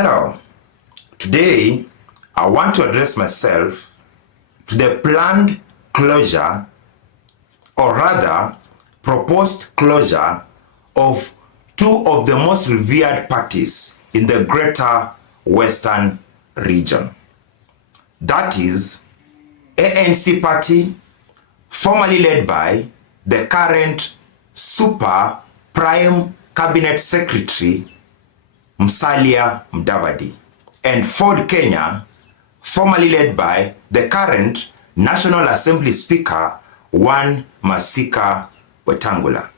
Hello, today I want to address myself to the planned closure, or rather proposed closure, of two of the most revered parties in the greater Western region. That is ANC party, formerly led by the current Super Prime Cabinet Secretary Musalia Mudavadi, and Ford Kenya, formerly led by the current National Assembly Speaker One Masika Wetangula.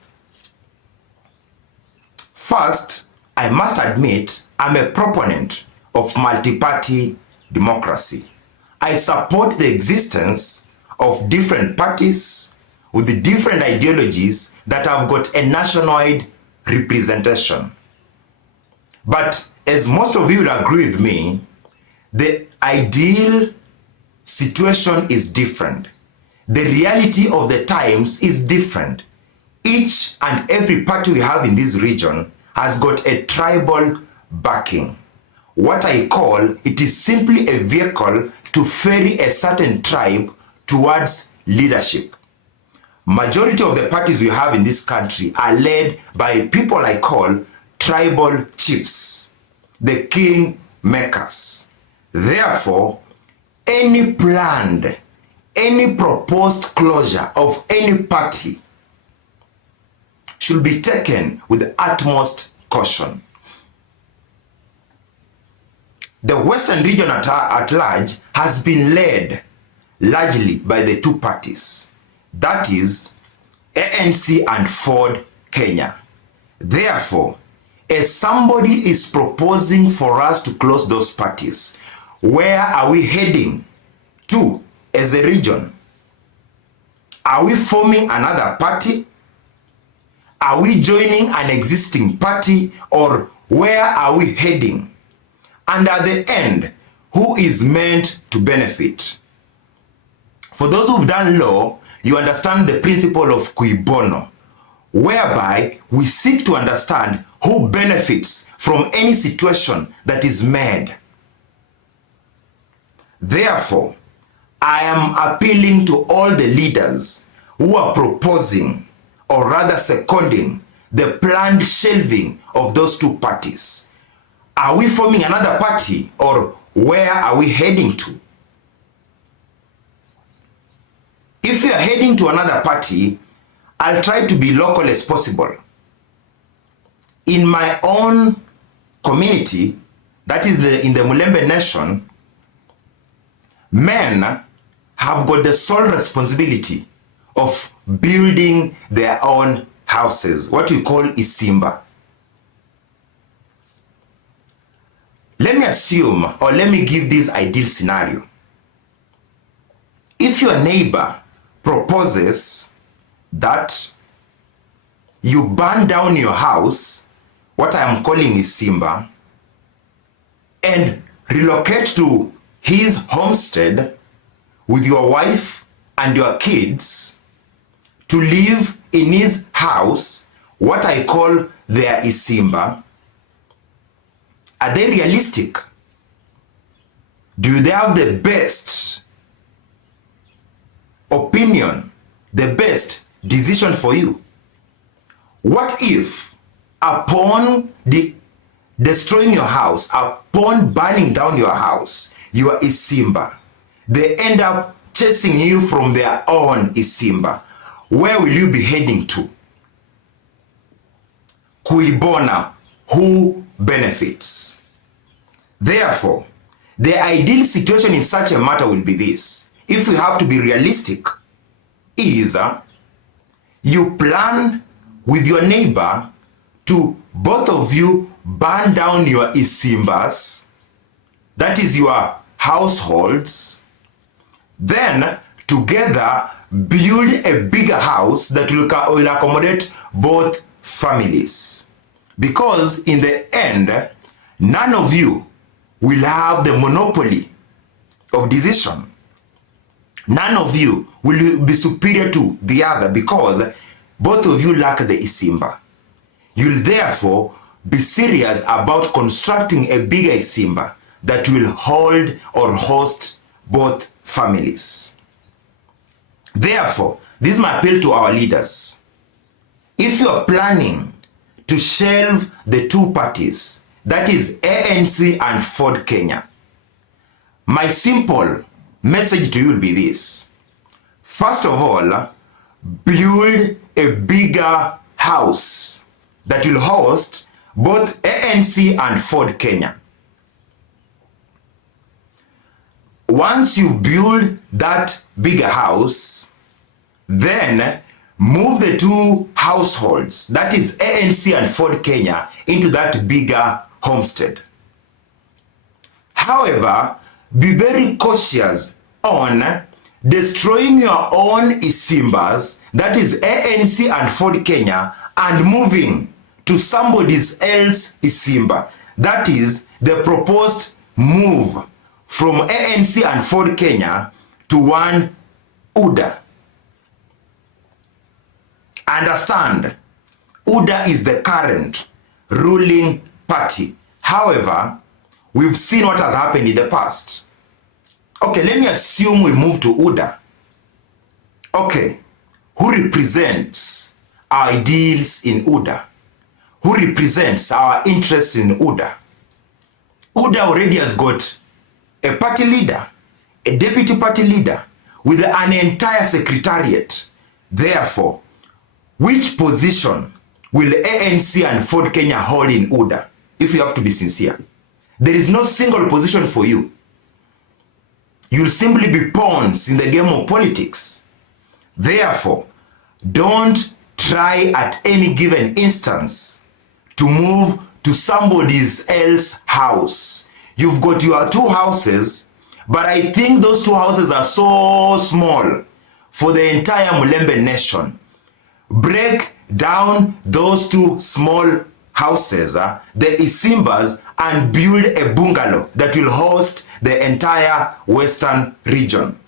First, I must admit I'm a proponent of multi-party democracy. I support the existence of different parties with different ideologies that have got a nationwide representation. But as most of you will agree with me, the ideal situation is different. The reality of the times is different. Each and every party we have in this region has got a tribal backing. What I call it is simply a vehicle to ferry a certain tribe towards leadership. Majority of the parties we have in this country are led by people I call tribal chiefs, the king makers. Therefore, any planned, any proposed closure of any party should be taken with the utmost caution. The Western region at large has been led largely by the two parties, that is ANC and Ford Kenya. Therefore, as somebody is proposing for us to close those parties, where are we heading to as a region? Are we forming another party? Are we joining an existing party, or where are we heading? And at the end, who is meant to benefit? For those who've done law, you understand the principle of cui bono, whereby we seek to understand who benefits from any situation that is made. Therefore, I am appealing to all the leaders who are proposing, or rather seconding, the planned shelving of those two parties. Are we forming another party, or where are we heading to? If we are heading to another party, I'll try to be local as possible. In my own community, that is in the Mulembe Nation, men have got the sole responsibility of building their own houses, what we call isimba. Let me assume, or let me give this ideal scenario. If your neighbor proposes that you burn down your house, what I am calling isimba, and relocate to his homestead with your wife and your kids to live in his house, what I call their isimba, are they realistic? Do they have the best opinion, the best decision for you? What if upon destroying your house, upon burning down your house, your isimba, they end up chasing you from their own isimba? Where will you be heading to? Cui bono, who benefits? Therefore, the ideal situation in such a matter will be this. If we have to be realistic, is you plan with your neighbor to both of you burn down your isimbas, that is your households, then together build a bigger house that will accommodate both families. Because in the end, none of you will have the monopoly of decision. None of you will be superior to the other, because both of you lack the isimba. You'll therefore be serious about constructing a bigger Isimba that will hold or host both families. Therefore, this is my appeal to our leaders. If you are planning to shelve the two parties, that is ANC and Ford Kenya, my simple message to you will be this. First of all, build a bigger house that will host both ANC and Ford Kenya. Once you build that bigger house, then move the two households, that is ANC and Ford Kenya, into that bigger homestead. However, be very cautious on destroying your own Isimbas, that is ANC and Ford Kenya, and moving to somebody else's Isimba. That is the proposed move from ANC and Ford Kenya to one UDA. Understand, UDA is the current ruling party. However, we've seen what has happened in the past. Okay, let me assume we move to UDA. Okay, who represents our ideals in UDA? Who represents our interests in UDA? UDA already has got a party leader, a deputy party leader, with an entire secretariat. Therefore, which position will ANC and Ford Kenya hold in UDA? If you have to be sincere, there is no single position for you. You'll simply be pawns in the game of politics. Therefore, don't try at any given instance to move to somebody else's house. You've got your two houses, but I think those two houses are so small for the entire Mulembe nation. Break down those two small houses, the Isimbas, and build a bungalow that will host the entire western region.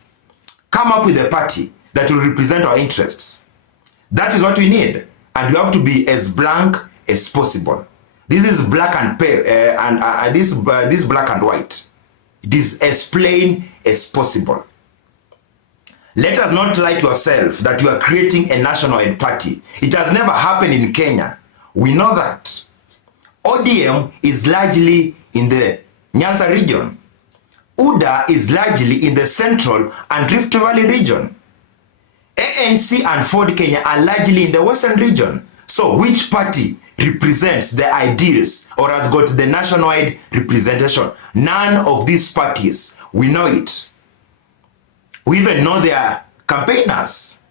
Come up with a party that will represent our interests. That is what we need, and you have to be as blank as possible. This is black and this black and white. It is as plain as possible. Let us not lie to ourselves that you are creating a nationwide party. It has never happened in Kenya. We know that. ODM is largely in the Nyanza region. UDA is largely in the Central and Rift Valley region. ANC and Ford Kenya are largely in the Western region. So which party represents the ideals or has got the nationwide representation? None of these parties. We know it. We even know their campaigners.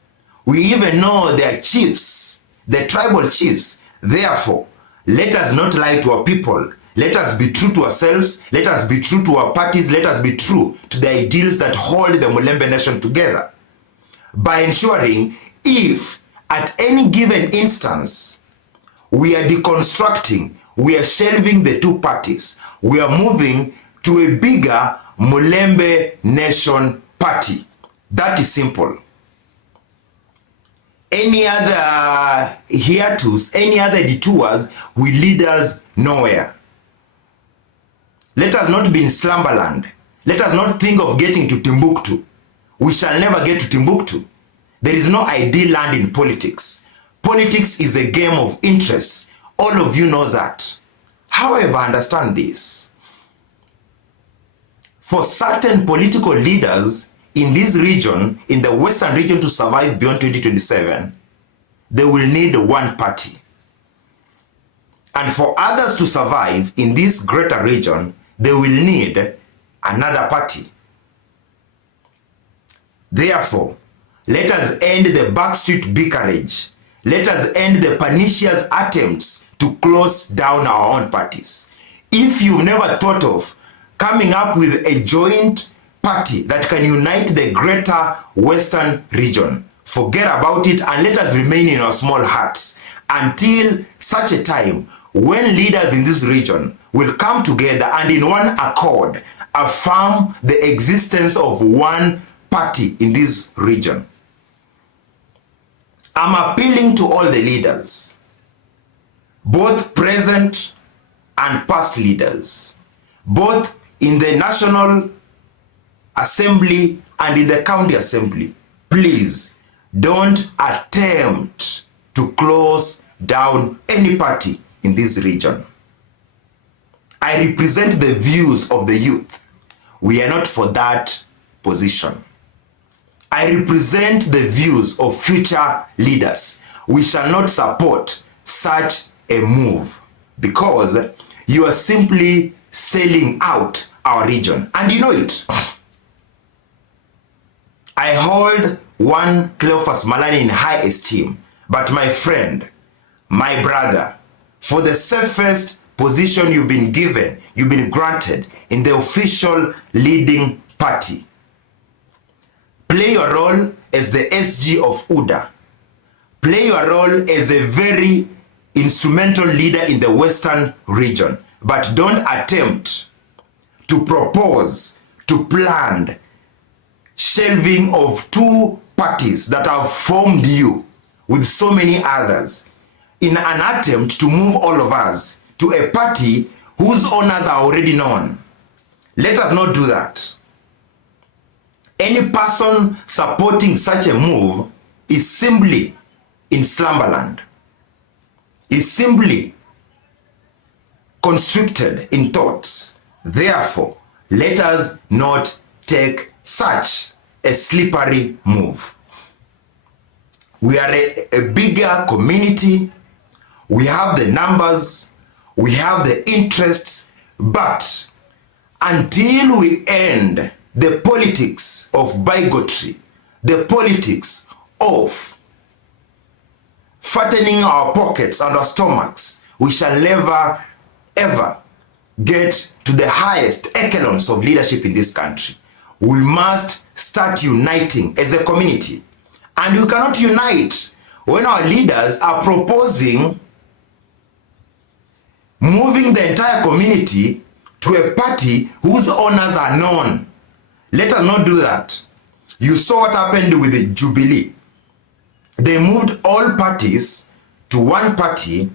We even know their chiefs, the tribal chiefs. Therefore, let us not lie to our people. Let us be true to ourselves. Let us be true to our parties. Let us be true to the ideals that hold the Mulembe nation together. By ensuring if at any given instance we are deconstructing, we are shelving the two parties, we are moving to a bigger Mulembe nation party. That is simple. Any other hiatus, any other detours will lead us nowhere. Let us not be in slumberland. Let us not think of getting to Timbuktu. We shall never get to Timbuktu. There is no ideal land in politics. Politics is a game of interests. All of you know that. However, understand this. For certain political leaders in this region, in the Western region, to survive beyond 2027, they will need one party. And for others to survive in this greater region, they will need another party. Therefore, let us end the backstreet bickerage. Let us end the pernicious attempts to close down our own parties. If you've never thought of coming up with a joint party that can unite the greater Western region, forget about it and let us remain in our small huts until such a time when leaders in this region will come together and in one accord affirm the existence of one party in this region. I'm appealing to all the leaders. both present and past leaders, both in the National Assembly and in the County Assembly, please don't attempt to close down any party in this region. I represent the views of the youth. We are not for that position. I represent the views of future leaders. We shall not support such a move because you are simply selling out our region. And you know it. I hold one Cleophas Malani in high esteem, but my friend, my brother, for the safest position you've been given, you've been granted in the official leading party, play your role as the SG of UDA. Play your role as a very instrumental leader in the Western region, but don't attempt to propose, to plan shelving of two parties that have formed you with so many others in an attempt to move all of us to a party whose owners are already known. Let us not do that. Any person supporting such a move is simply in slumberland, is simply constricted in thoughts. Therefore, let us not take such a slippery move. We are a bigger community. We have the numbers, we have the interests, but until we end the politics of bigotry, the politics of fattening our pockets and our stomachs, we shall never ever get to the highest echelons of leadership in this country. We must start uniting as a community. And we cannot unite when our leaders are proposing moving the entire community to a party whose owners are known. Let us not do that. You saw what happened with the Jubilee. They moved all parties to one party,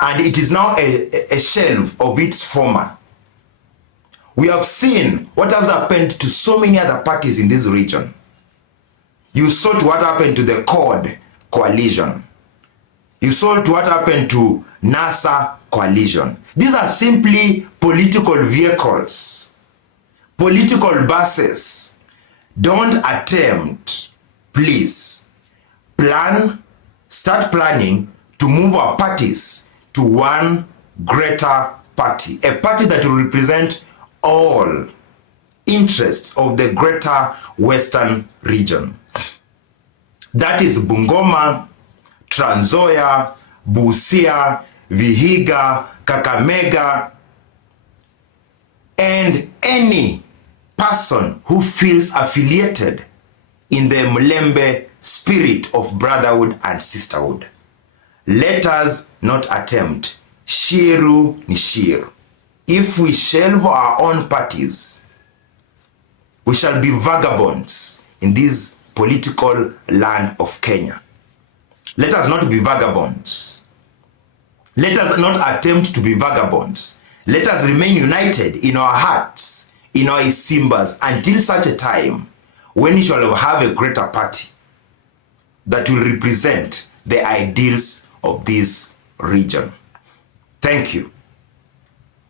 and it is now a shelf of its former. We have seen what has happened to so many other parties in this region. You saw what happened to the CORD coalition. You saw what happened to NASA coalition. These are simply political vehicles, political buses. Don't attempt, please, start planning to move our parties to one greater party, a party that will represent all interests of the greater Western region. That is Bungoma, Trans Nzoia, Busia, Vihiga, Kakamega, and any person who feels affiliated in the Mulembe spirit of brotherhood and sisterhood. Let us not attempt. Shiru ni shiru. If we shelve our own parties, we shall be vagabonds in this political land of Kenya. Let us not be vagabonds. Let us not attempt to be vagabonds. Let us remain united in our hearts, in our simbas, until such a time when we shall have a greater party that will represent the ideals of this region. Thank you.